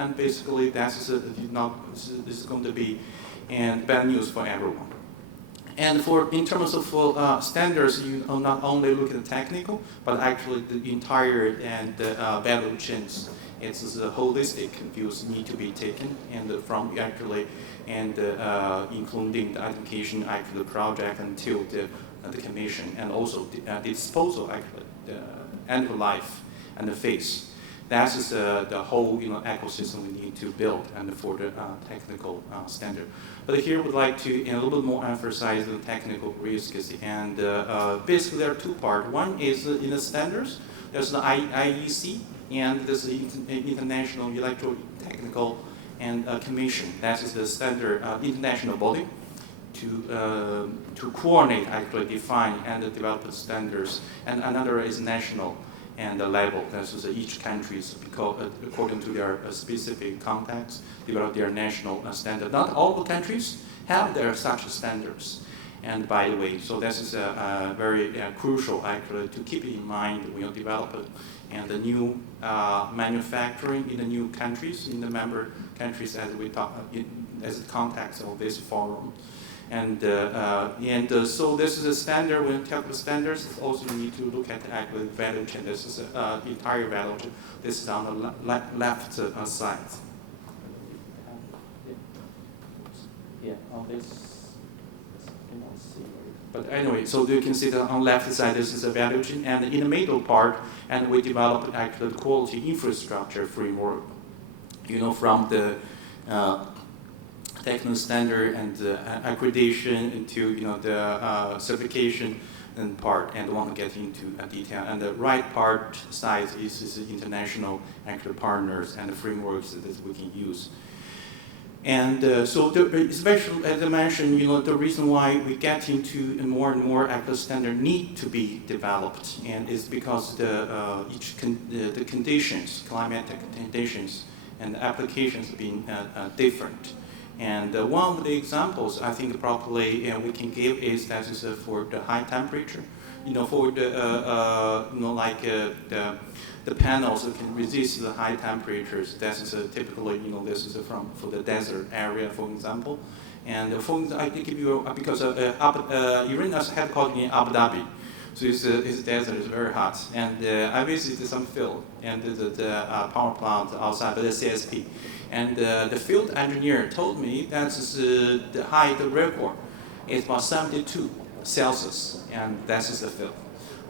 And basically, that's not this is going to be and bad news for everyone. And in terms of standards, you not only look at the technical, but actually the entire and value chains. It's the holistic views need to be taken, and from actually and including the application, actually the project until the commission, and also the disposal, actually the end of life and the phase. That is the whole ecosystem we need to build and for the technical standard. But here we'd like to a little bit more emphasize the technical risks. And basically there are two parts. One is in the standards. There's the IEC and there's the International Electrotechnical and Commission. That is the standard international body to coordinate, actually define and develop the standards. And another is national and the level. That's each country's, according to their specific context, develop their national standard. Not all the countries have their such standards. And by the way, so this is very crucial actually to keep in mind when you develop it. And the new manufacturing in the new countries, in the member countries, as we talk, as the context of this forum. And so this is a standard. When you talk about standards, also you need to look at the actual value chain. This is the entire value chain. This is on the left side. Yeah, on this, I cannot see. But anyway, so you can see that on the left side, this is a value chain. And in the middle part, and we developed actually the quality infrastructure framework, from the technical standard and accreditation into the certification and part, and want to get into detail. And the right part side is international actual partners and the frameworks that we can use. And so especially as I mentioned, the reason why we get into more and more actual standard need to be developed, and is because the conditions, climatic conditions, and the applications have been different. And one of the examples I think probably we can give is that is for the high temperature. For the the panels that can resist the high temperatures. That is typically this is for the desert area, for example. And I can give you because IRENA's headquarters in Abu Dhabi. So this desert is very hot, and I visited some field and the power plant outside of the CSP. And the field engineer told me that the height record is about 72 Celsius, and that is the field.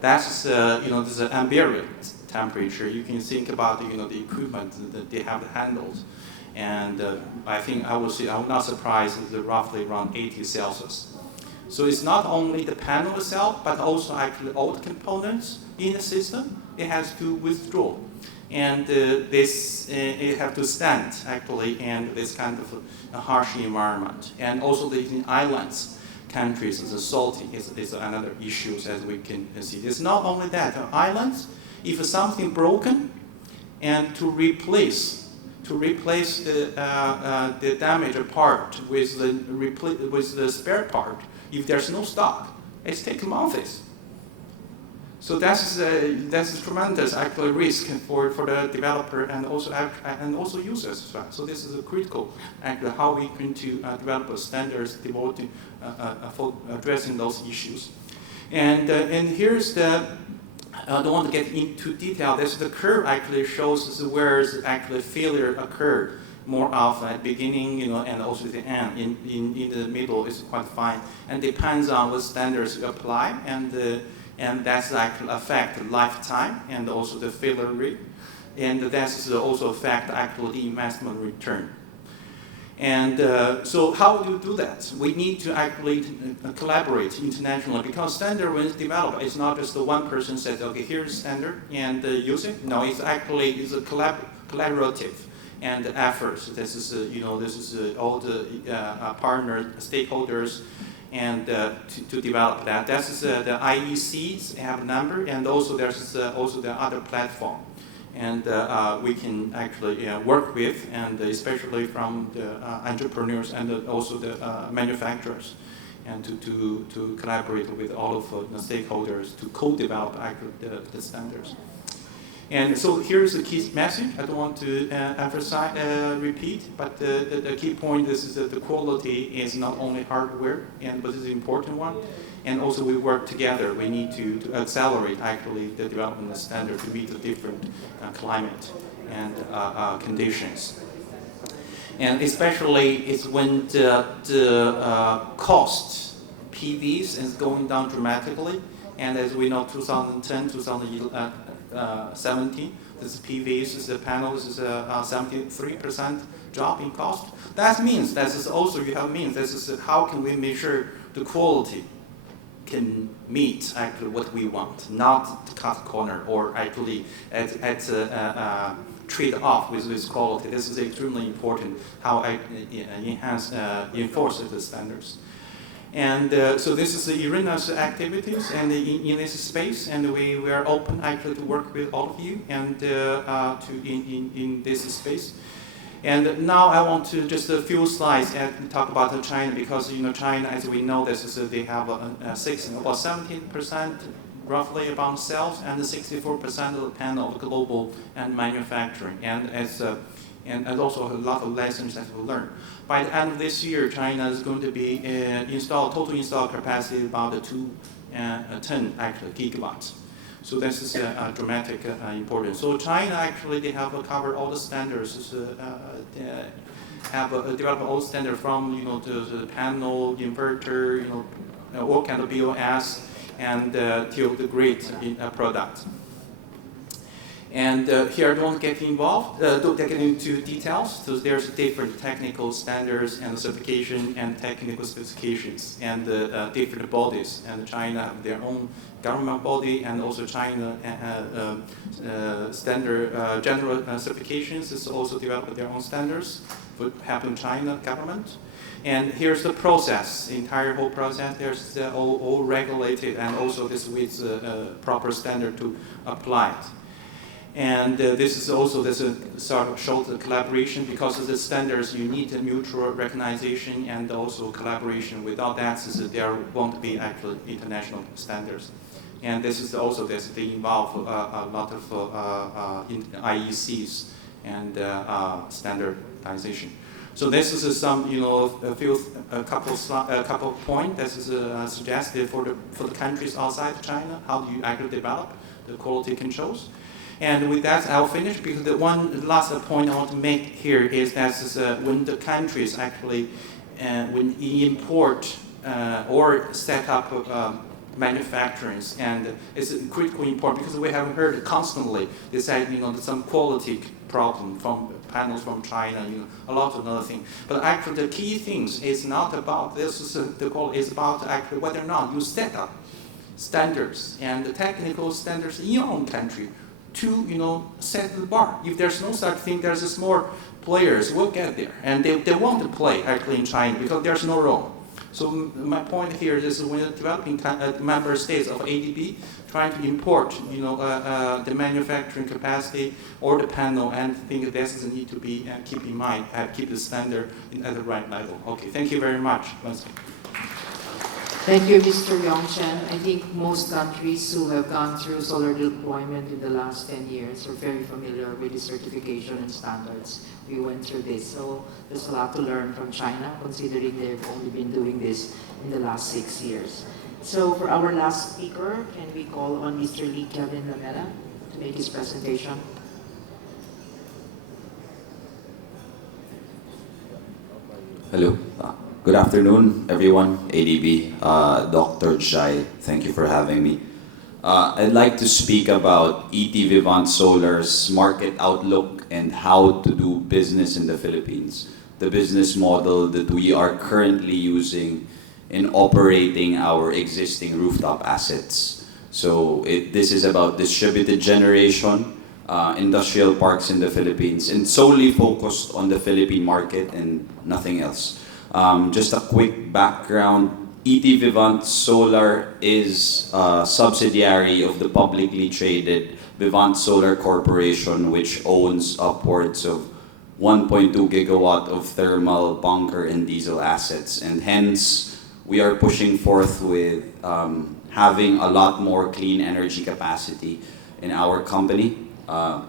That's this is ambient temperature. You can think about the equipment that they have handled, and I think I will not surprised it's roughly around 80 Celsius. So it's not only the panel itself, but also actually all the components in the system. It has to withdraw. And it have to stand actually in this kind of a harsh environment. And also the islands countries, the salty is another issue as we can see. It's not only that, islands, if something broken, and to replace the damaged part with the spare part, if there's no stock, it takes months. So that's tremendous actually risk for the developer and also users as well. So this is a critical actually how we going to develop standards devoted for addressing those issues. And here's I don't want to get into detail. This the curve actually shows where actually failure occurred more often at the beginning, and also at the end. In the middle is quite fine, and depends on what standards you apply, and that's actually affect lifetime and also the failure rate, and that's also affect actually the investment return. And so how do you do that? We need to actually collaborate internationally, because standard when it's developed, it's not just the one person says, okay, here's standard and use it. No, it's actually a collaborative and efforts. This is all the partner stakeholders and to develop that. That's the IECs have a number, and also there's also the other platform. And we can actually work with, and especially from the entrepreneurs and also the manufacturers, and to collaborate with all of the stakeholders to co-develop the standards. And so here's the key message. I don't want to emphasize, repeat, but the key point is that the quality is not only hardware, but it's an important one. And also we work together. We need to accelerate actually the development of standard to meet the different climate and conditions. And especially it's when the cost PVs is going down dramatically. And as we know, 2010, 2017, this PVs, the panels is a 73% drop in cost. That means that is also this is how can we measure the quality can meet actually what we want, not to cut corner or actually trade off with this quality. This is extremely important. How I enforce the standards. And so this is the IRENA's activities and in this space, and we are open actually to work with all of you and in this space. And now I want to just a few slides and talk about China, because China, as we know, they have about 17% roughly about sales and 64% of the panel of global and manufacturing, and also a lot of lessons that we learned. By the end of this year, China is going to be total installed capacity about 10 actually gigawatts. So this is dramatic importance. So China actually they have covered all the standards. Have developed all the standards from the panel, inverter, all kind of BOS, and till the grid product. And here, don't get into details. So there's different technical standards and certification and technical specifications and different bodies. And China have their own government body, and also China standard general certifications is also developed their own standards for helping China government. And here's the process, the entire whole process. There's all regulated, and also this with proper standard to apply it. And this is also sort of shows the collaboration, because of the standards you need a mutual recognition and also collaboration. Without that, there won't be actual international standards. And this is also they involve a lot of IECs and standardization. So this is some a couple points that is suggested for the countries outside China. How do you actually develop the quality controls? And with that, I'll finish, because the one last point I want to make here is that when the countries actually, when you import or set up manufacturing, and it's critically important, because we have heard constantly they say some quality problem from panels from China, a lot of other things. But actually, the key things is not about this. The quality is about actually whether or not you set up standards and the technical standards in your own country to set the bar. If there's no such thing, there's just more players will get there, and they want to play actually in China because there's no role. So my point here is when developing member states of ADB trying to import the manufacturing capacity or the panel, and think this need to be keep in mind, keep the standard at the right level. Okay, thank you very much. Thank you, Mr. Yongchen. I think most countries who have gone through solar deployment in the last 10 years are very familiar with the certification and standards. We went through this, so there's a lot to learn from China, considering they've only been doing this in the last 6 years. So for our last speaker, can we call on Mr. Lee Kevin Lamela to make his presentation? Hello. Good afternoon, everyone. ADB, Dr. Jai, thank you for having me. I'd like to speak about ET Vivant Solar's market outlook and how to do business in the Philippines, the business model that we are currently using in operating our existing rooftop assets. So this is about distributed generation, industrial parks in the Philippines, and solely focused on the Philippine market and nothing else. Just a quick background, ET Vivant Solar is a subsidiary of the publicly traded Vivant Solar Corporation, which owns upwards of 1.2 gigawatt of thermal, bunker, and diesel assets. And hence, we are pushing forth with having a lot more clean energy capacity in our company. Uh,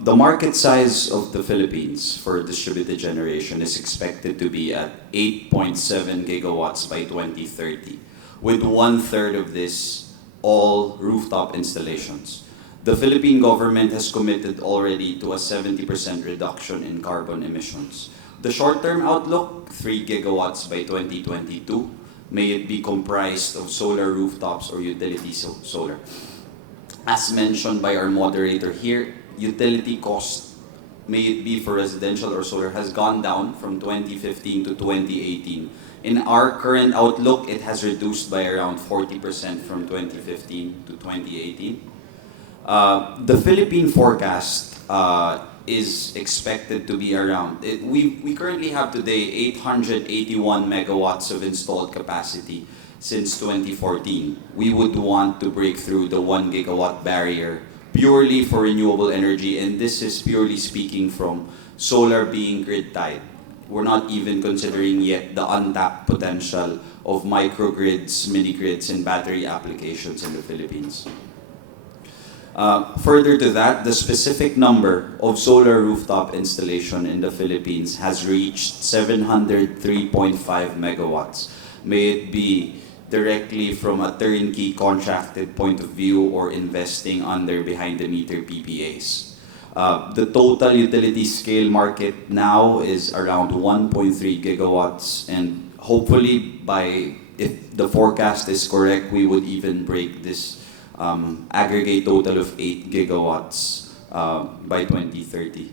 the market size of the Philippines for distributed generation is expected to be at 8.7 gigawatts by 2030, with one-third of this all rooftop installations. The Philippine government has committed already to a 70% reduction in carbon emissions. The short-term outlook, 3 gigawatts by 2022, may it be comprised of solar rooftops or utility solar. As mentioned by our moderator here, utility cost, may it be for residential or solar, has gone down from 2015 to 2018. In our current outlook, it has reduced by around 40% from 2015 to 2018. The Philippine forecast is expected to be around, we currently have today 881 megawatts of installed capacity since 2014. We would want to break through the 1 gigawatt barrier purely for renewable energy, and this is purely speaking from solar being grid tied. We're not even considering yet the untapped potential of microgrids, mini-grids, and battery applications in the Philippines. Further to that, the specific number of solar rooftop installation in the Philippines has reached 703.5 megawatts. May it be directly from a turnkey contracted point of view or investing under behind-the-meter PPAs. The total utility scale market now is around 1.3 gigawatts, and hopefully if the forecast is correct, we would even break this aggregate total of 8 gigawatts by 2030.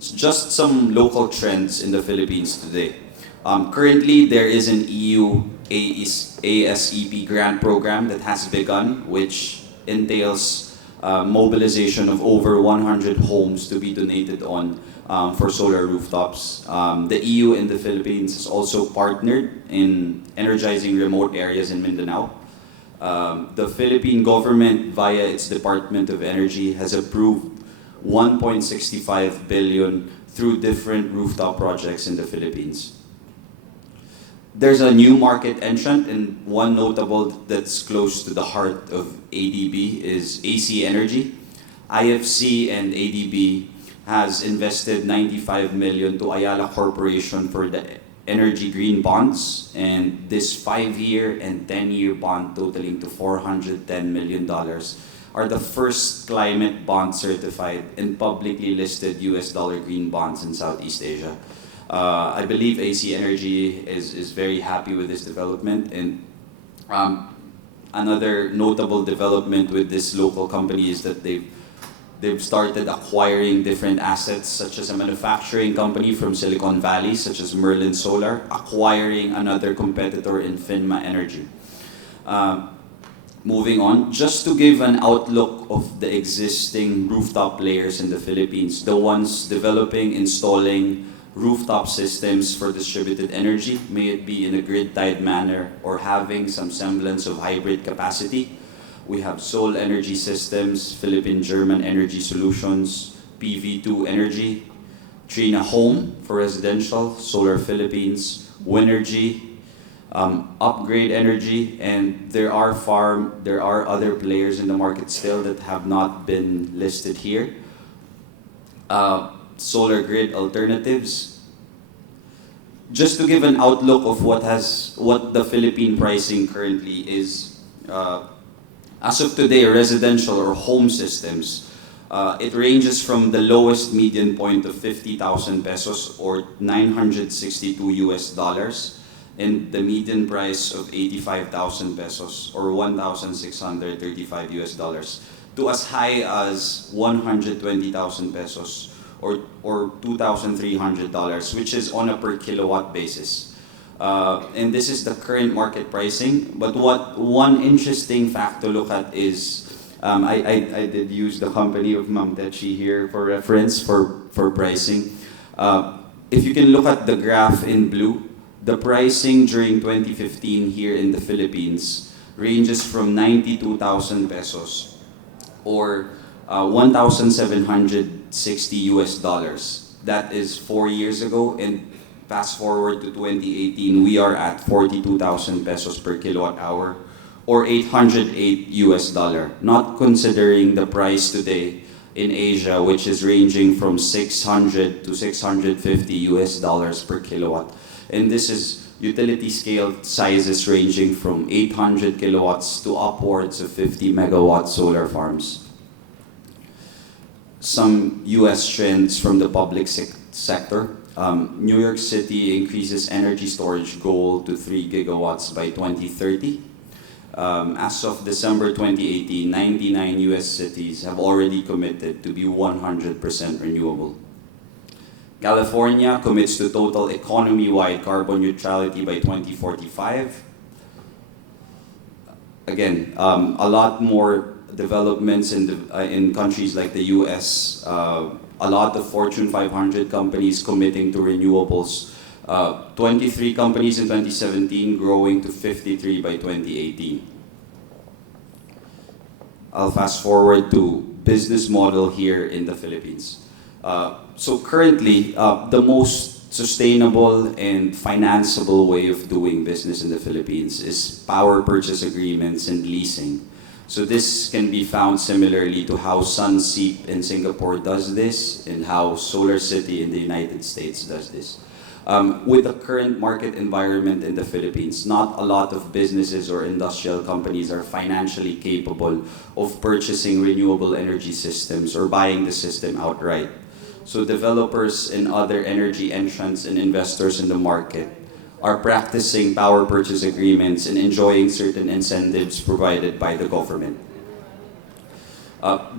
So just some local trends in the Philippines today. Currently, there is an EU ACEF grant program that has begun, which entails mobilization of over 100 homes to be donated on for solar rooftops. The EU and the Philippines has also partnered in energizing remote areas in Mindanao. The Philippine government, via its Department of Energy, has approved 1.65 billion through different rooftop projects in the Philippines. There's a new market entrant, and one notable that's close to the heart of ADB is AC Energy. IFC and ADB has invested 95 million to Ayala Corporation for the energy green bonds, and this 5-year and 10-year bond totaling to $410 million are the first climate bond certified and publicly listed US dollar green bonds in Southeast Asia. I believe AC Energy is very happy with this development, and another notable development with this local company is that they've started acquiring different assets, such as a manufacturing company from Silicon Valley, such as Merlin Solar, acquiring another competitor in Finma Energy. Moving on, just to give an outlook of the existing rooftop players in the Philippines, the ones developing, installing rooftop systems for distributed energy, may it be in a grid-tied manner or having some semblance of hybrid capacity. We have Sol Energy Systems, Philippine-German Energy Solutions, PV2 Energy, Trina Home for residential, Solar Philippines, Winergy, Upgrade Energy, and there are other players in the market still that have not been listed here. Solar Grid Alternatives. Just to give an outlook of what the Philippine pricing currently is, as of today, residential or home systems, it ranges from the lowest median point of 50,000 pesos or 962 US dollars, and the median price of 85,000 pesos or 1,635 US dollars, to as high as 120,000 pesos or $2,300, which is on a per kilowatt basis. And this is the current market pricing. But one interesting fact to look at is, I did use the company of Ma'am Techi here for reference for pricing. If you can look at the graph in blue, the pricing during 2015 here in the Philippines ranges from 92,000 pesos or 1,760 US dollars. That is 4 years ago, and Fast forward to 2018, we are at 42,000 pesos per kilowatt hour, or $808, not considering the price today in Asia, which is ranging from 600 to 650 US dollars per kilowatt. And this is utility scale sizes ranging from 800 kilowatts to upwards of 50 megawatt solar farms. Some US trends from the public sector. New York City increases energy storage goal to 3 gigawatts by 2030. As of December 2018, 99 US cities have already committed to be 100% renewable. California commits to total economy-wide carbon neutrality by 2045. Again, a lot more developments in countries like the US. A lot of Fortune 500 companies committing to renewables. 23 companies in 2017, growing to 53 by 2018. I'll fast forward to business model here in the Philippines. So currently, the most sustainable and financeable way of doing business in the Philippines is power purchase agreements and leasing. So this can be found similarly to how Sunseap in Singapore does this and how Solar City in the United States does this. With the current market environment in the Philippines, not a lot of businesses or industrial companies are financially capable of purchasing renewable energy systems or buying the system outright. So developers and other energy entrants and investors in the market are practicing power purchase agreements and enjoying certain incentives provided by the government.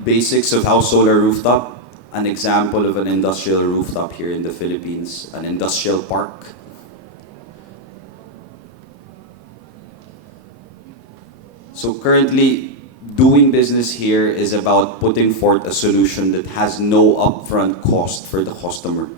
Basics of how solar rooftop. An example of an industrial rooftop here in the Philippines, an industrial park. So currently, doing business here is about putting forth a solution that has no upfront cost for the customer.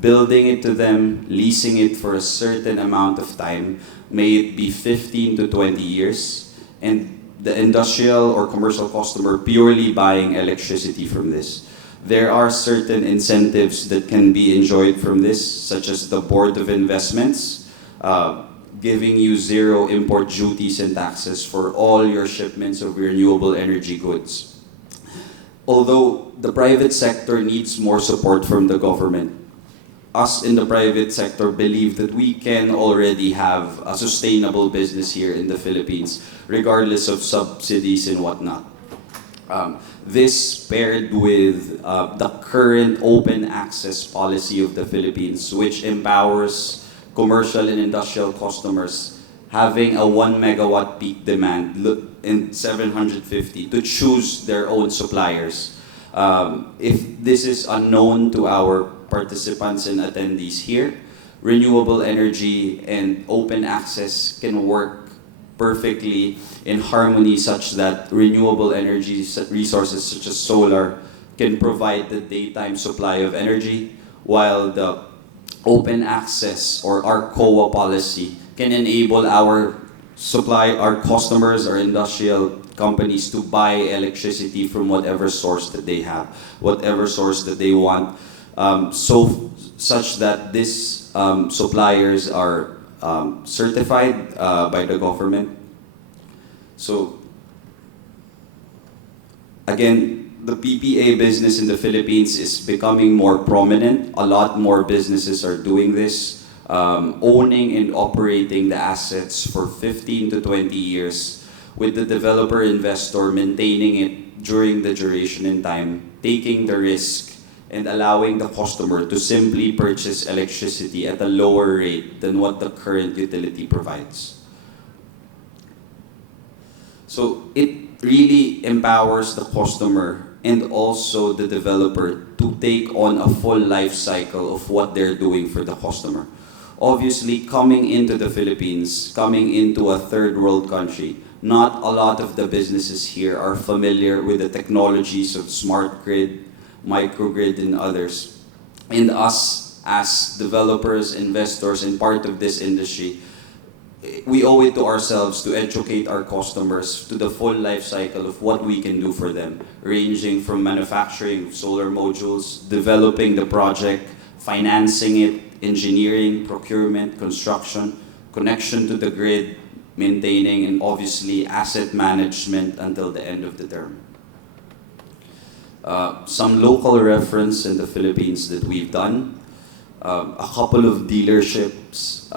Building it to them, leasing it for a certain amount of time, may it be 15 to 20 years, and the industrial or commercial customer purely buying electricity from this. There are certain incentives that can be enjoyed from this, such as the Board of Investments, giving you zero import duties and taxes for all your shipments of renewable energy goods. Although the private sector needs more support from the government, us in the private sector believe that we can already have a sustainable business here in the Philippines, regardless of subsidies and whatnot. This paired with the current open access policy of the Philippines, which empowers commercial and industrial customers having a 1 megawatt peak demand in 750 to choose their own suppliers. If this is unknown to our participants and attendees here, renewable energy and open access can work perfectly in harmony such that renewable energy resources such as solar can provide the daytime supply of energy, while the open access or our COA policy can enable our customers or industrial companies to buy electricity from whatever source that they have, whatever source that they want, such that these suppliers are certified by the government. So again, the PPA business in the Philippines is becoming more prominent. A lot more businesses are doing this, owning and operating the assets for 15 to 20 years, with the developer investor maintaining it during the duration in time, taking the risk and allowing the customer to simply purchase electricity at a lower rate than what the current utility provides. So it really empowers the customer and also the developer to take on a full life cycle of what they're doing for the customer. Obviously, coming into the Philippines, coming into a third world country, not a lot of the businesses here are familiar with the technologies of smart grid, microgrid, and others. And us, as developers, investors, and part of this industry, we owe it to ourselves to educate our customers to the full life cycle of what we can do for them, ranging from manufacturing solar modules, developing the project, financing it, engineering, procurement, construction, connection to the grid, maintaining, and obviously asset management until the end of the term. Some local reference in the Philippines that we've done. A couple of dealerships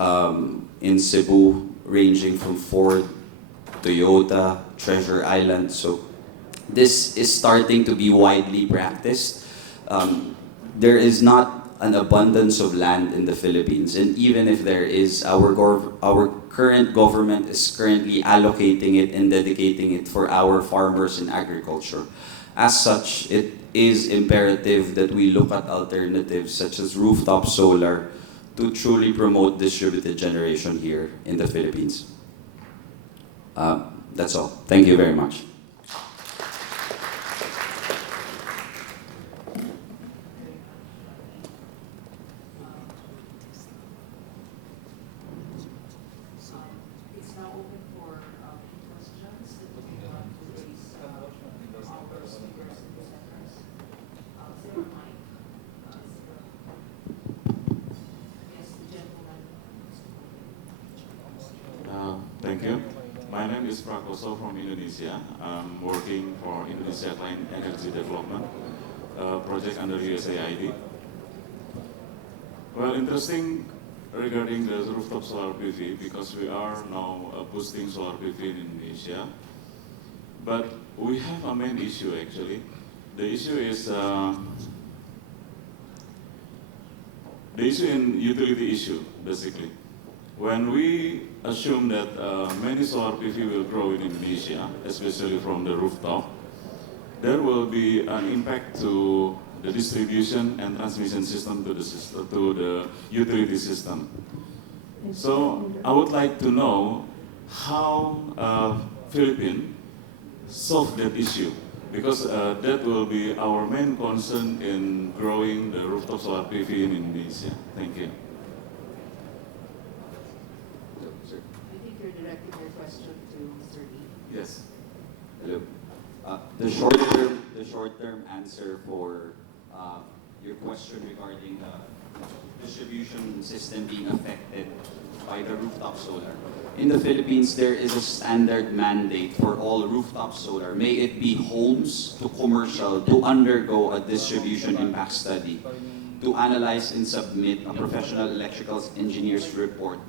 in Cebu ranging from Ford, Toyota, Treasure Island. So this is starting to be widely practiced. There is not an abundance of land in the Philippines, and even if there is, our current government is currently allocating it and dedicating it for our farmers in agriculture. As such, it is imperative that we look at alternatives such as rooftop solar to truly promote distributed generation here in the Philippines. That's all. Thank you very much. It's now open for questions that we want to raise our speakers and presenters. Is there a mic? Yes, the gentleman. Thank you. My name is Prakoso from Indonesia. I'm working for Indonesia Clean Energy Development project under USAID. Well, interesting regarding the rooftop solar PV, because we are now boosting solar PV in Indonesia. But we have a main issue actually. The issue is in utility issue basically. When we assume that many solar PV will grow in Indonesia, especially from the rooftop, there will be an impact to the distribution and transmission system to the utility system. So I would like to know how Philippines solve that issue, because that will be our main concern in growing the rooftop solar PV in Indonesia. Thank you. I think you're directing your question to Mr. Lee. Yes. Hello. The short-term answer for your question regarding the distribution system being affected by the rooftop solar. In the Philippines, there is a standard mandate for all rooftop solar, may it be homes to commercial, to undergo a distribution impact study, to analyze and submit a professional electrical engineer's report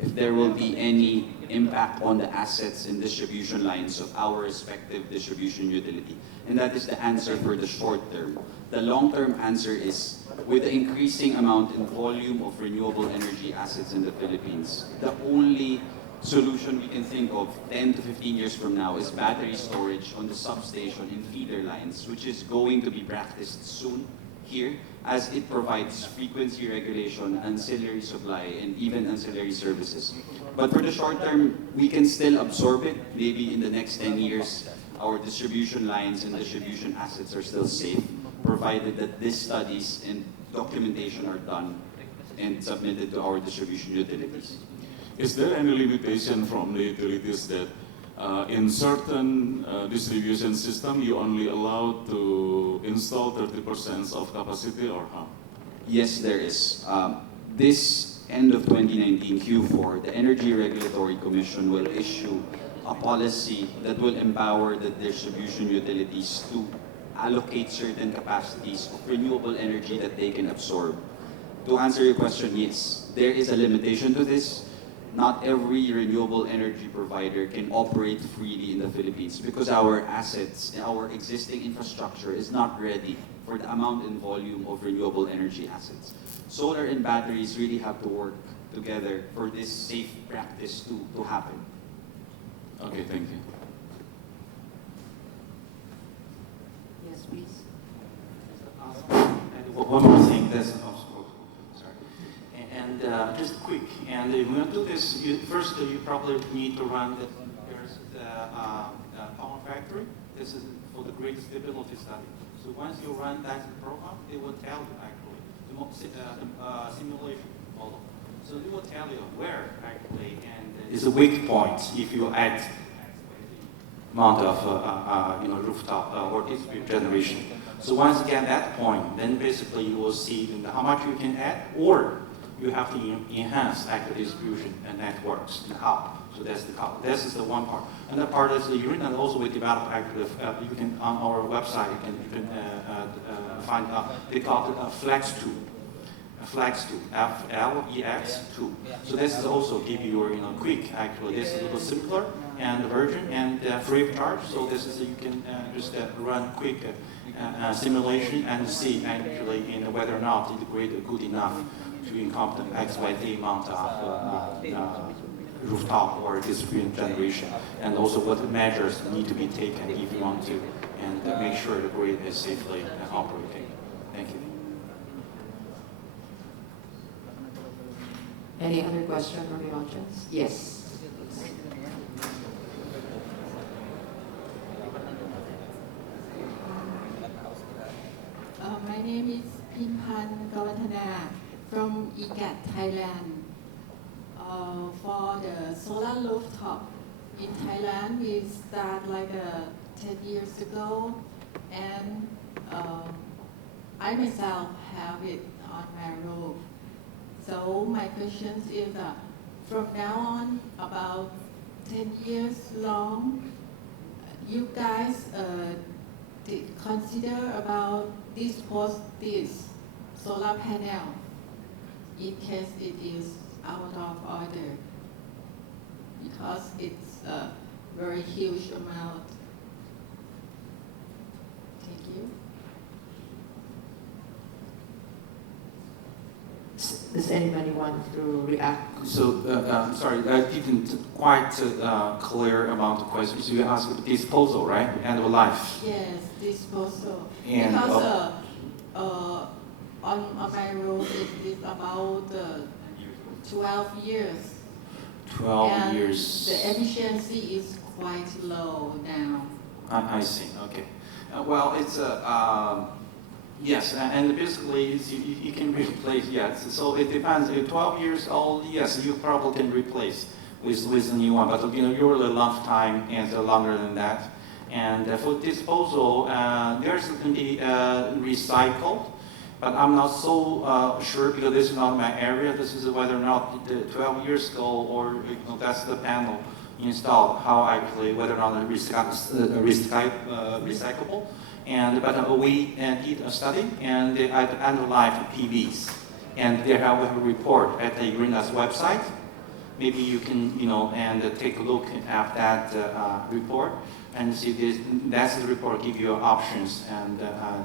if there will be any impact on the assets and distribution lines of our respective distribution utility. And that is the answer for the short term. The long-term answer is, with the increasing amount and volume of renewable energy assets in the Philippines, the only solution we can think of 10 to 15 years from now is battery storage on the substation and feeder lines, which is going to be practiced soon here, as it provides frequency regulation, ancillary supply, and even ancillary services. But for the short term, we can still absorb it. Maybe in the next 10 years, our distribution lines and distribution assets are still safe, provided that these studies and documentation are done and submitted to our distribution utilities. Is there any limitation from the utilities that in certain distribution system you only allowed to install 30% of capacity, or how? Yes, there is. This end of 2019 Q4, the Energy Regulatory Commission will issue a policy that will empower the distribution utilities to allocate certain capacities of renewable energy that they can absorb. To answer your question, yes, there is a limitation to this. Not every renewable energy provider can operate freely in the Philippines because our assets, our existing infrastructure is not ready for the amount and volume of renewable energy assets. Solar and batteries really have to work together for this safe practice to happen. Okay, thank you. Yes, please. And one more thing, sorry. And just quick, and if we do this, first you probably need to run the power factory. This is for the grid stability study. So once you run that program, it will tell you actually the simulation model. So it will tell you where actually and is a weak point if you add amount of rooftop or distributed generation. So once you get that point, then basically you will see how much you can add, or you have to enhance actually distribution and networks and how. So that's the cost. This is the one part. Another part is the urine, and also we develop actually, you can, on our website, you can find, they call it a flex tool. A flex tool, F-L-E-X tool. So this is also give you, quick, actually, this is a little simpler and version and free of charge. So this is, you can just run quick simulation and see actually whether or not it's good enough to encompass XYZ amount of rooftop or distributed generation, and also what measures need to be taken if you want to, and make sure the grid is safely operating. Thank you. Any other question from the audience? Yes. My name is Pinpan Gawantana from IGAT, Thailand. For the solar rooftop in Thailand, we start like 10 years ago, and I myself have it on my roof. So my question is, from now on, about 10 years long, you guys did consider about dispose this solar panel in case it is out of order, because it's a very huge amount. Thank you. Does anybody want to react? So, sorry, I didn't quite clear about the question. So you asked disposal, right? End of life. Yes, disposal. And, because on my roof it is about 12 years. 12 and years. The efficiency is quite low now. I see. Okay. Well, it's yes, and basically you can replace. Yes, so it depends. If 12 years old, yes, you probably can replace with a new one. But your lifetime is longer than that. And for disposal, there's going to be recycled. But I'm not so sure, because this is not my area. This is whether or not the 12 years ago, or that's the panel installed, how actually, whether or not it's recyclable. But we did a study, and they analyzed PVs. And they have a report at the IRENA's website. Maybe you can, and take a look at that report and see this. That's the report, give you options and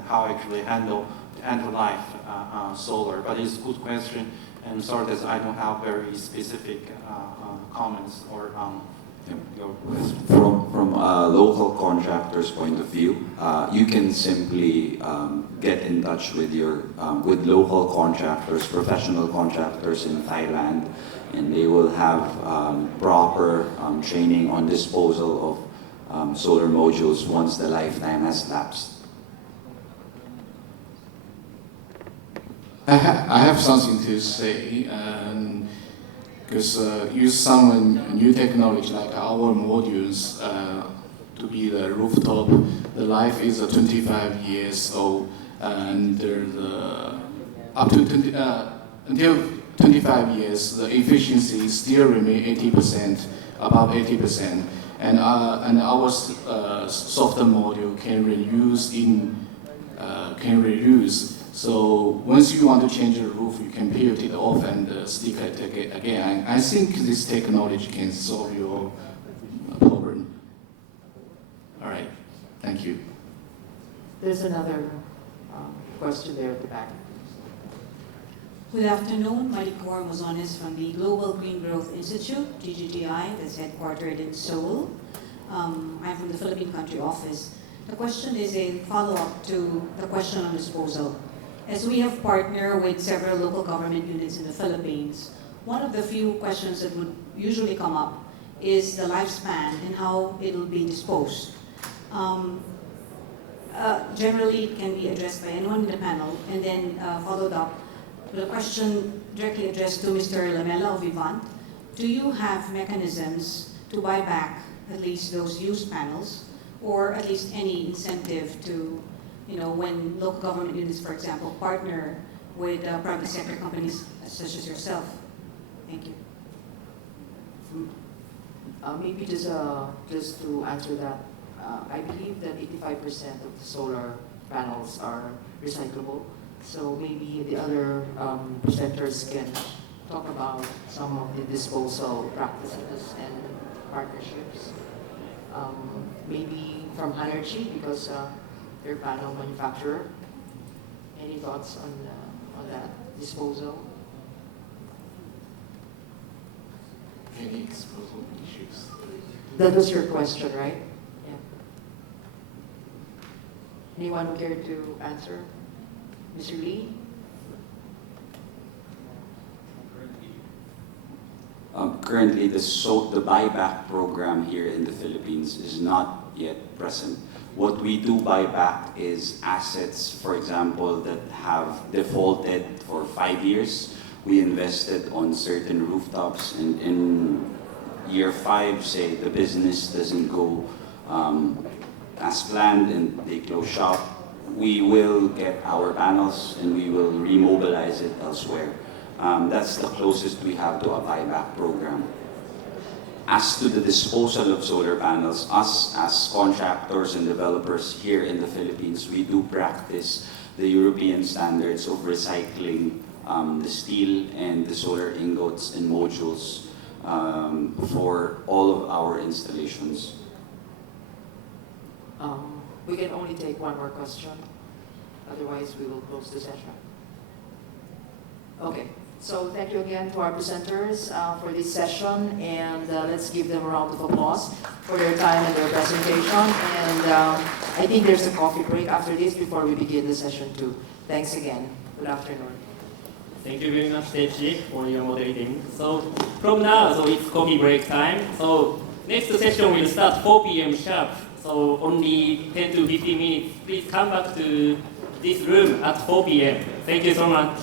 how actually handle end-of-life solar. But it's a good question, and sorry that I don't have very specific comments or your question. From a local contractor's point of view, you can simply get in touch with with local contractors, professional contractors in Thailand, and they will have proper training on disposal of solar modules once the lifetime has lapsed. I have something to say, because use some new technology like our modules to be the rooftop. The life is 25 years old, and up to 20, until 25 years, the efficiency still remain 80%, above 80%, and our software module can reuse. So once you want to change the roof, you can peel it off and stick it again. I think this technology can solve your problem. All right, thank you. There's another question there at the back. Good afternoon, Maricor Mozones from the Global Green Growth Institute, GGGI, that's headquartered in Seoul. I'm from the Philippine Country Office. The question is a follow-up to the question on disposal. As we have partnered with several local government units in the Philippines, one of the few questions that would usually come up is the lifespan and how it will be disposed. Generally, it can be addressed by anyone in the panel, and then followed up with a question directly addressed to Mr. Lamela of Vivant. Do you have mechanisms to buy back at least those used panels, or at least any incentive to, when local government units, for example, partner with private sector companies such as yourself? Thank you. Maybe just to answer that, I believe that 85% of the solar panels are recyclable. So maybe the other presenters can talk about some of the disposal practices and partnerships. Maybe from Hanergy, because they're panel manufacturer. Any thoughts on that disposal? Any disposal issues? That was your question, right? Yeah. Anyone who care to answer? Mr. Lee? Currently, the buyback program here in the Philippines is not yet present. What we do buy back is assets, for example, that have defaulted for 5 years. We invested on certain rooftops, and in year 5, say the business doesn't go as planned and they close shop, we will get our panels and we will remobilize it elsewhere. That's the closest we have to a buyback program. As to the disposal of solar panels, us as contractors and developers here in the Philippines, we do practice the European standards of recycling the steel and the solar ingots and modules for all of our installations. We can only take one more question. Otherwise, we will close the session. Okay. So thank you again to our presenters for this session, and let's give them a round of applause for their time and their presentation. And I think there's a coffee break after this before we begin the session 2. Thanks again. Good afternoon. Thank you very much, Techi, for your moderating. So from now, so it's coffee break time. So next session will start 4 p.m. sharp. So only 10 to 15 minutes. Please come back to this room at 4 p.m. Thank you so much.